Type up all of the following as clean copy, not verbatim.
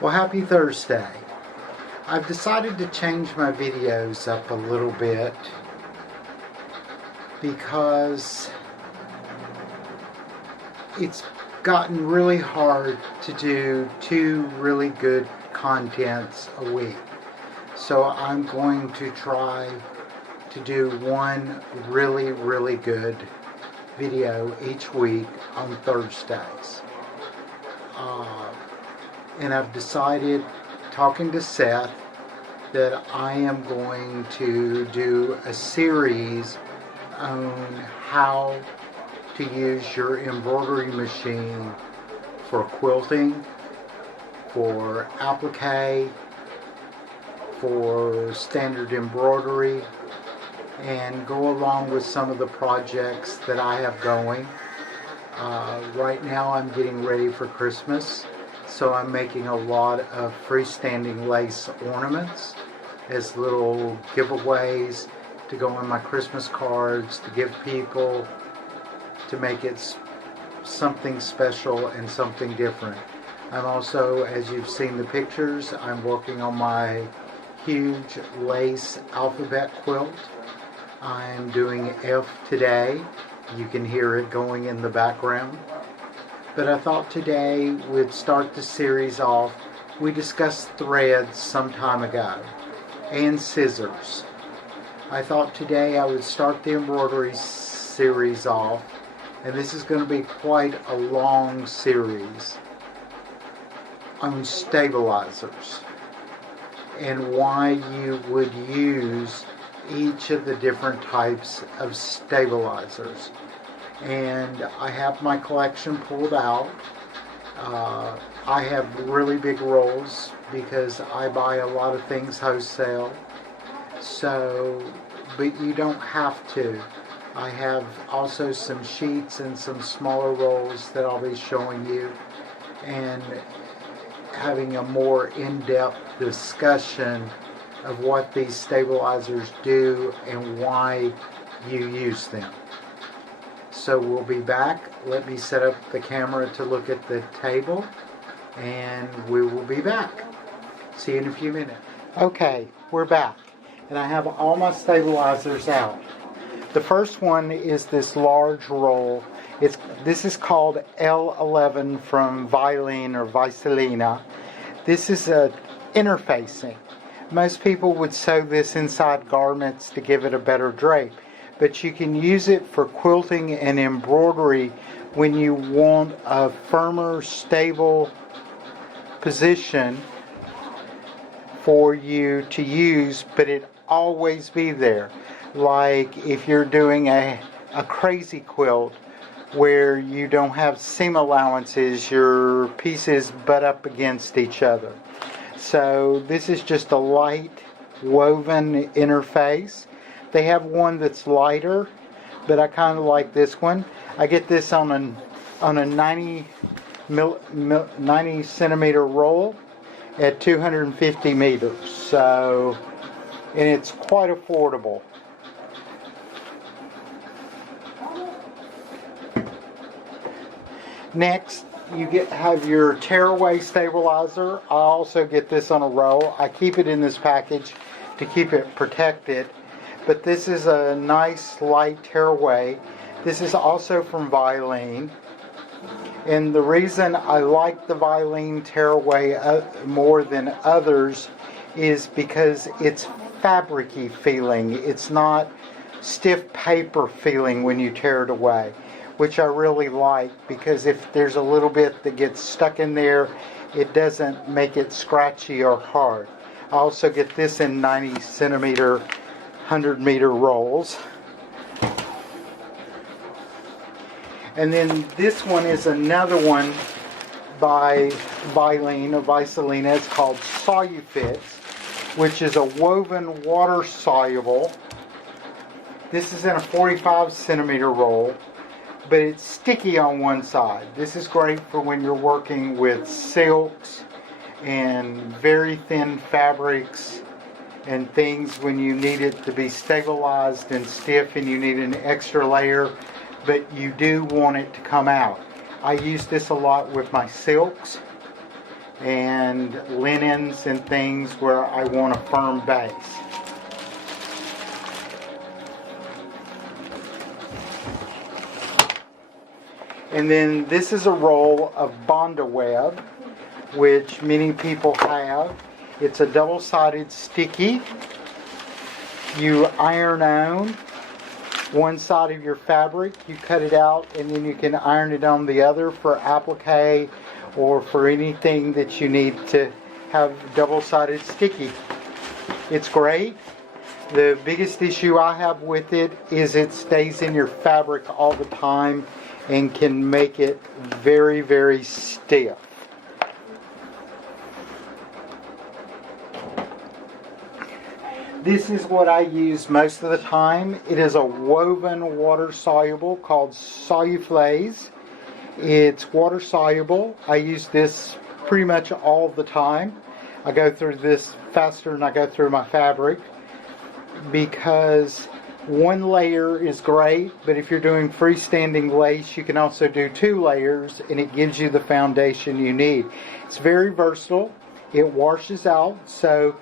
Well, happy Thursday. I've decided to change my videos up a little bit because it's gotten really hard to do two really good contents a week. So I'm going to try to do one really good video each week on Thursdays. And I've decided, talking to Seth, that I am going to do a series on how to use your embroidery machine for quilting, for applique, for standard embroidery, and go along with some of the projects that I have going. Right now I'm getting ready for Christmas, so I'm making a lot of freestanding lace ornaments as little giveaways to go on my Christmas cards, to give people, to make it something special and something different. I'm also, as you've seen the pictures, I'm working on my huge lace alphabet quilt. I'm doing F today. You can hear it going in the background. But I thought today we'd start the series off. We discussed threads some time ago and scissors. I thought today I would start the embroidery series off, and this is going to be quite a long series on stabilizers and why you would use each of the different types of stabilizers. And I have my collection pulled out. I have really big rolls because I buy a lot of things wholesale. So, but you don't have to. I have also some sheets and some smaller rolls that I'll be showing you, and having a more in-depth discussion of what these stabilizers do and why you use them. So we'll be back. Let me set up the camera to look at the table, and we will be back. See you in a few minutes. Okay, we're back, and I have all my stabilizers out. The first one is this large roll. This is called L11 from Vilene or Vicelina. This is a interfacing. Most people would sew this inside garments to give it a better drape, but you can use it for quilting and embroidery when you want a firmer, stable position for you to use, but it always be there. Like if you're doing a crazy quilt where you don't have seam allowances, your pieces butt up against each other. So this is just a light woven interface. They have one that's lighter, but I kind of like this one. I get this on a 90 centimeter roll at 250 meters. So, and it's quite affordable. Next, you have your tearaway stabilizer. I also get this on a roll. I keep it in this package to keep it protected. But this is a nice light tearaway. This is also from Vilene. And the reason I like the Vilene tearaway more than others is because it's fabric-y feeling. It's not stiff paper feeling when you tear it away, which I really like, because if there's a little bit that gets stuck in there, it doesn't make it scratchy or hard. I also get this in 90 centimeter 100 meter rolls. And then this one is another one by Vilene or Vicelina. It's called Solufix, which is a woven water soluble. This is in a 45 centimeter roll, but it's sticky on one side. This is great for when you're working with silks and very thin fabrics and things when you need it to be stabilized and stiff and you need an extra layer, but you do want it to come out. I use this a lot with my silks and linens and things where I want a firm base. And then this is a roll of Bonda web, which many people have. It's a double-sided sticky. You iron on one side of your fabric, you cut it out, and then you can iron it on the other for applique or for anything that you need to have double-sided sticky. It's great. The biggest issue I have with it is it stays in your fabric all the time and can make it very, very stiff. This is what I use most of the time. It is a woven water soluble called Soluflaze. It's water soluble. I use this pretty much all the time. I go through this faster than I go through my fabric because one layer is great, but if you're doing freestanding lace, you can also do 2 layers and it gives you the foundation you need. It's very versatile. It washes out, so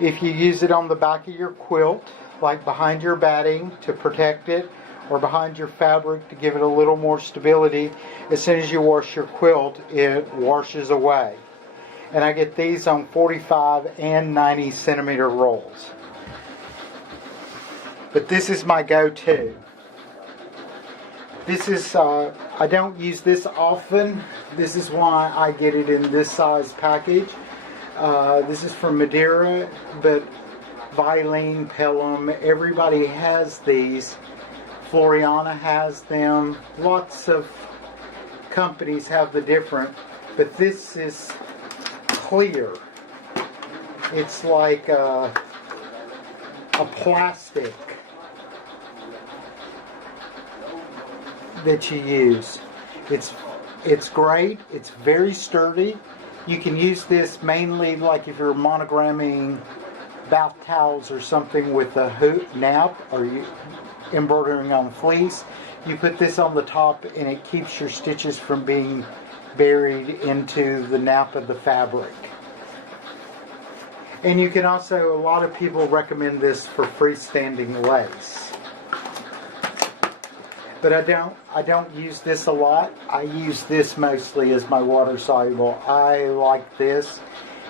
if you use it on the back of your quilt, like behind your batting to protect it, or behind your fabric to give it a little more stability, as soon as you wash your quilt, it washes away. And I get these on 45 and 90 centimeter rolls. But this is my go-to. This is, I don't use this often. This is why I get it in this size package. This is from Madeira, but Vilene, Pelham, everybody has these. Floriana has them. Lots of companies have the different, but this is clear. It's like a plastic that you use. It's great. It's very sturdy. You can use this mainly like if you're monogramming bath towels or something with a hoop nap, or you embroidering on fleece. You put this on the top and it keeps your stitches from being buried into the nap of the fabric. And you can also, a lot of people recommend this for freestanding lace. But I don't use this a lot. I use this mostly as my water soluble. I like this.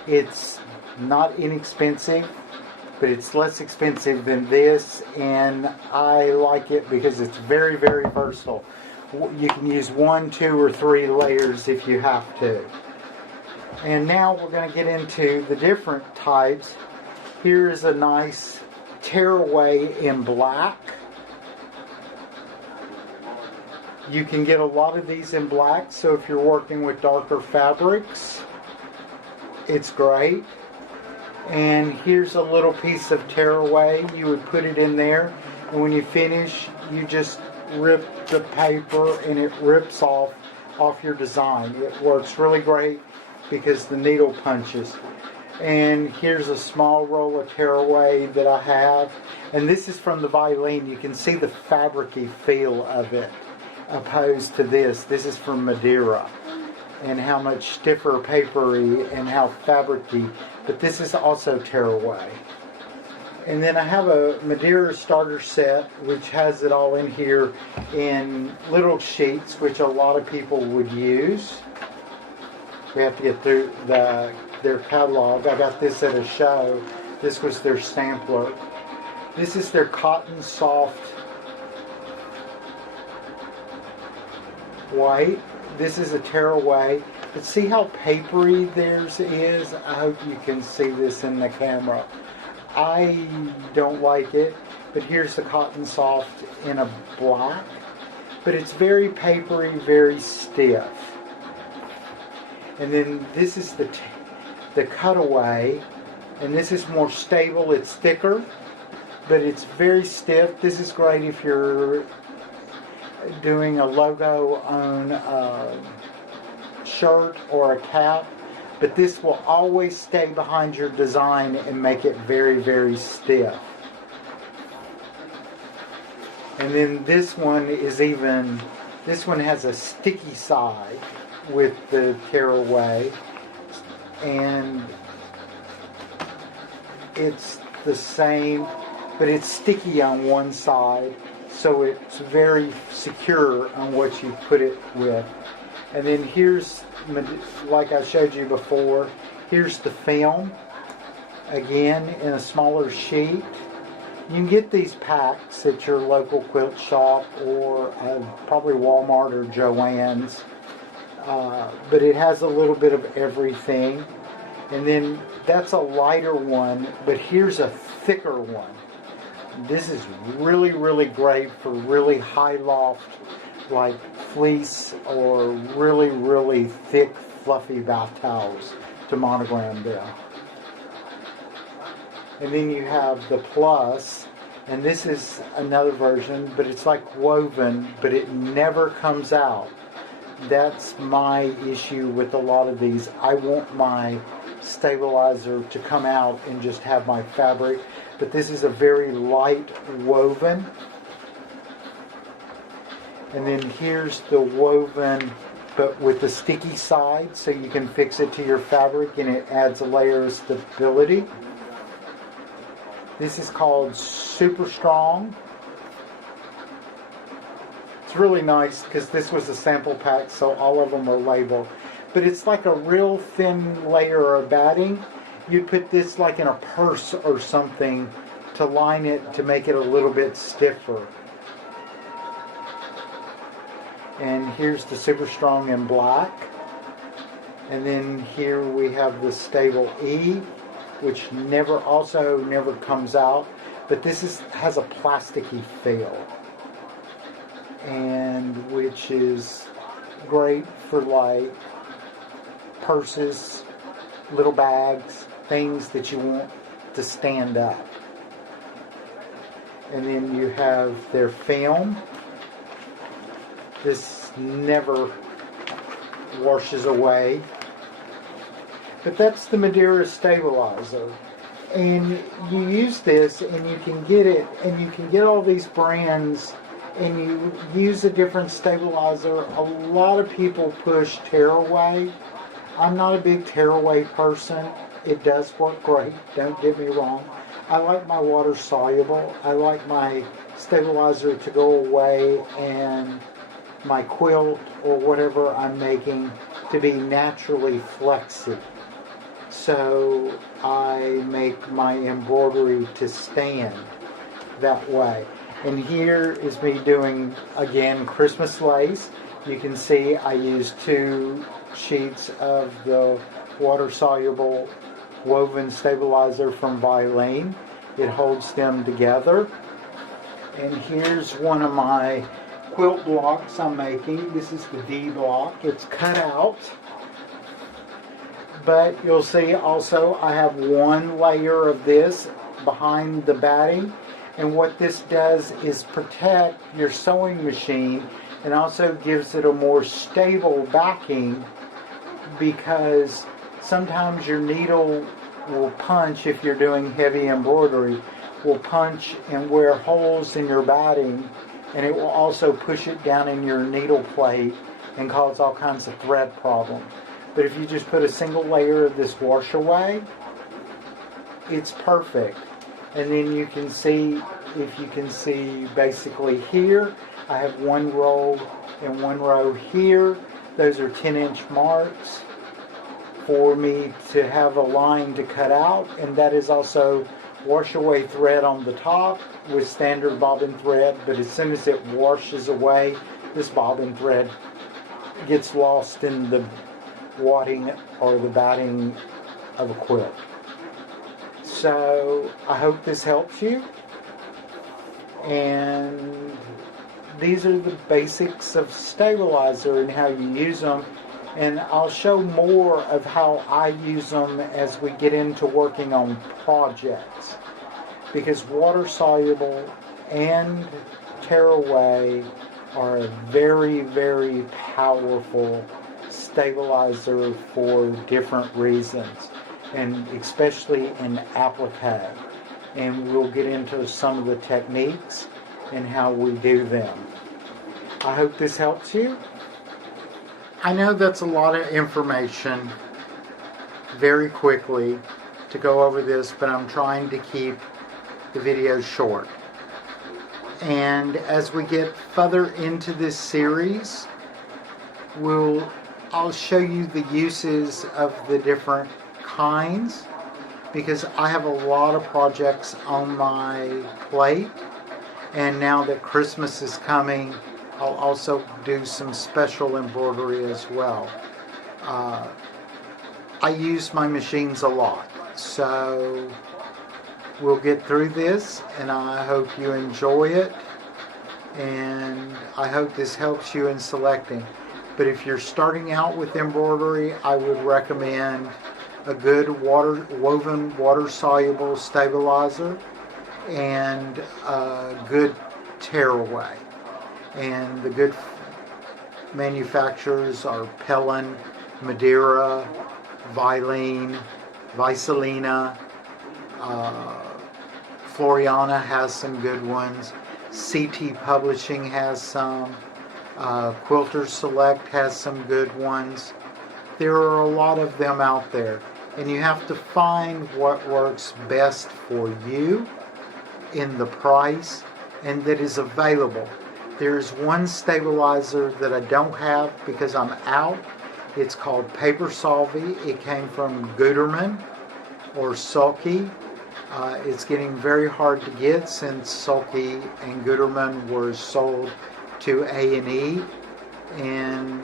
It's not inexpensive, but it's less expensive than this, and I like it because it's very, very versatile. You can use 1, 2, or 3 layers if you have to. And now we're going to get into the different types. Here's a nice tearaway in black. You can get a lot of these in black, so if you're working with darker fabrics, it's great. And here's a little piece of tearaway. You would put it in there, and when you finish, you just rip the paper and it rips off your design. It works really great because the needle punches. And here's a small roll of tearaway that I have, and this is from the Vilene. You can see the fabricy feel of it opposed to this. This is from Madeira, and how much stiffer papery and how fabricy, but this is also tearaway. And then I have a Madeira starter set which has it all in here in little sheets, which a lot of people would use. We have to get through their catalog. I got this at a show. This was their sampler. This is their cotton soft white. This is a tearaway. But see how papery theirs is? I hope you can see this in the camera. I don't like it, but here's the cotton soft in a black. But it's very papery, very stiff. And then this is the cutaway, and this is more stable. It's thicker, but it's very stiff. This is great if you're doing a logo on a shirt or a cap, but this will always stay behind your design and make it very, very stiff. And then this one has a sticky side with the tearaway. and it's the same, but it's sticky on one side, so it's very secure on what you put it with. And then here's, like I showed you before, here's the film, again in a smaller sheet. You can get these packs at your local quilt shop or probably Walmart or Joann's, but it has a little bit of everything. And then that's a lighter one, but here's a thicker one. This is really, really great for really high loft, like fleece, or really, really thick, fluffy bath towels to monogram them. And then you have the Plus, and this is another version, but it's like woven, but it never comes out. That's my issue with a lot of these. I want my stabilizer to come out and just have my fabric, but this is a very light woven. And then here's the woven, but with the sticky side, so you can fix it to your fabric and it adds a layer of stability. This is called Super Strong. It's really nice because this was a sample pack, so all of them are labeled. But it's like a real thin layer of batting. You'd put this like in a purse or something to line it to make it a little bit stiffer. And here's the Super Strong in black. And then here we have the Stable E, which never comes out, but this has a plasticky feel, and which is great for like purses, little bags, things that you want to stand up. And then you have their film. This never washes away. But that's the Madeira stabilizer. And you use this and you can get it, and you can get all these brands, and you use a different stabilizer. A lot of people push tearaway. I'm not a big tearaway person. It does work great, don't get me wrong. I like my water soluble. I like my stabilizer to go away and my quilt or whatever I'm making to be naturally flexy. So I make my embroidery to stand that way. And here is me doing, again, Christmas lace. You can see I use 2 sheets of the water-soluble woven stabilizer from Vilene. It holds them together. And here's one of my quilt blocks I'm making. This is the D block. It's cut out. But you'll see also I have 1 layer of this behind the batting, and what this does is protect your sewing machine and also gives it a more stable backing, because sometimes your needle will punch, if you're doing heavy embroidery, will punch and wear holes in your batting, and it will also push it down in your needle plate and cause all kinds of thread problems. But if you just put a single layer of this wash away, it's perfect. And then you can see, if you can see basically here, I have 1 row and 1 row here. Those are 10-inch marks for me to have a line to cut out. And that is also wash away thread on the top with standard bobbin thread. But as soon as it washes away, this bobbin thread gets lost in the wadding or the batting of a quilt. So I hope this helps you. And these are the basics of stabilizer and how you use them. And I'll show more of how I use them as we get into working on projects. Because water soluble and tearaway are a very, very powerful stabilizer for different reasons, and especially in applique. And we'll get into some of the techniques and how we do them. I hope this helps you. I know that's a lot of information very quickly to go over this, but I'm trying to keep the videos short. And as we get further into this series, I'll show you the uses of the different kinds, because I have a lot of projects on my plate, and now that Christmas is coming, I'll also do some special embroidery as well. I use my machines a lot, so we'll get through this, and I hope you enjoy it, and I hope this helps you in selecting. But if you're starting out with embroidery, I would recommend a good woven water-soluble stabilizer and a good tearaway. And the good manufacturers are Pellin, Madeira, Vilene, Visalina. Floriana has some good ones. CT Publishing has some. Quilter Select has some good ones. There are a lot of them out there, and you have to find what works best for you in the price and that is available. There's one stabilizer that I don't have because I'm out. It's called Paper Solvy. It came from Gutermann or Sulky. It's getting very hard to get since Sulky and Gutermann were sold to A&E, and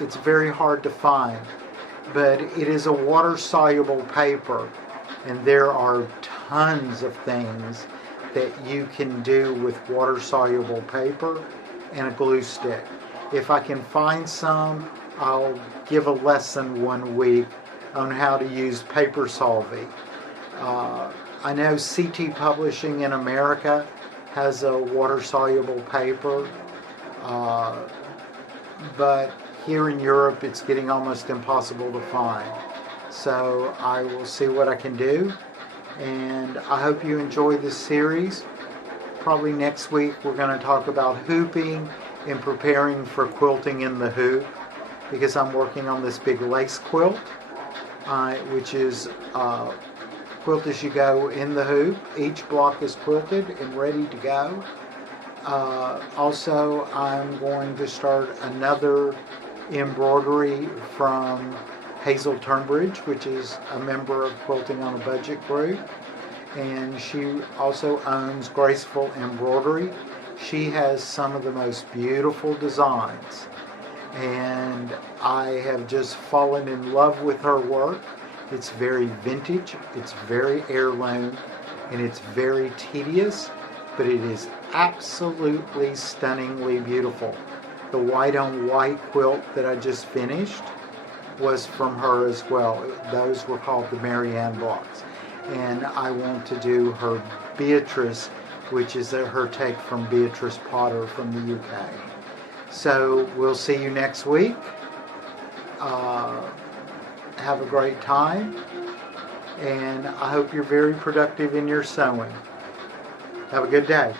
it's very hard to find. But it is a water-soluble paper, and there are tons of things that you can do with water-soluble paper and a glue stick. If I can find some, I'll give a lesson one week on how to use Paper Solvy. I know CT Publishing in America has a water-soluble paper, but here in Europe it's getting almost impossible to find. So I will see what I can do, and I hope you enjoy this series. Probably next week we're going to talk about hooping and preparing for quilting in the hoop, because I'm working on this big lace quilt, which is quilt as you go in the hoop. Each block is quilted and ready to go. Also, I'm going to start another embroidery from Hazel Turnbridge, which is a member of Quilting on a Budget group, and she also owns Graceful Embroidery. She has some of the most beautiful designs, and I have just fallen in love with her work. It's very vintage, it's very heirloom, and it's very tedious, but it is absolutely stunningly beautiful. The white on white quilt that I just finished was from her as well. Those were called the Marianne blocks. And I want to do her Beatrice, which is her take from Beatrice Potter from the UK. So we'll see you next week. Have a great time, and I hope you're very productive in your sewing. Have a good day.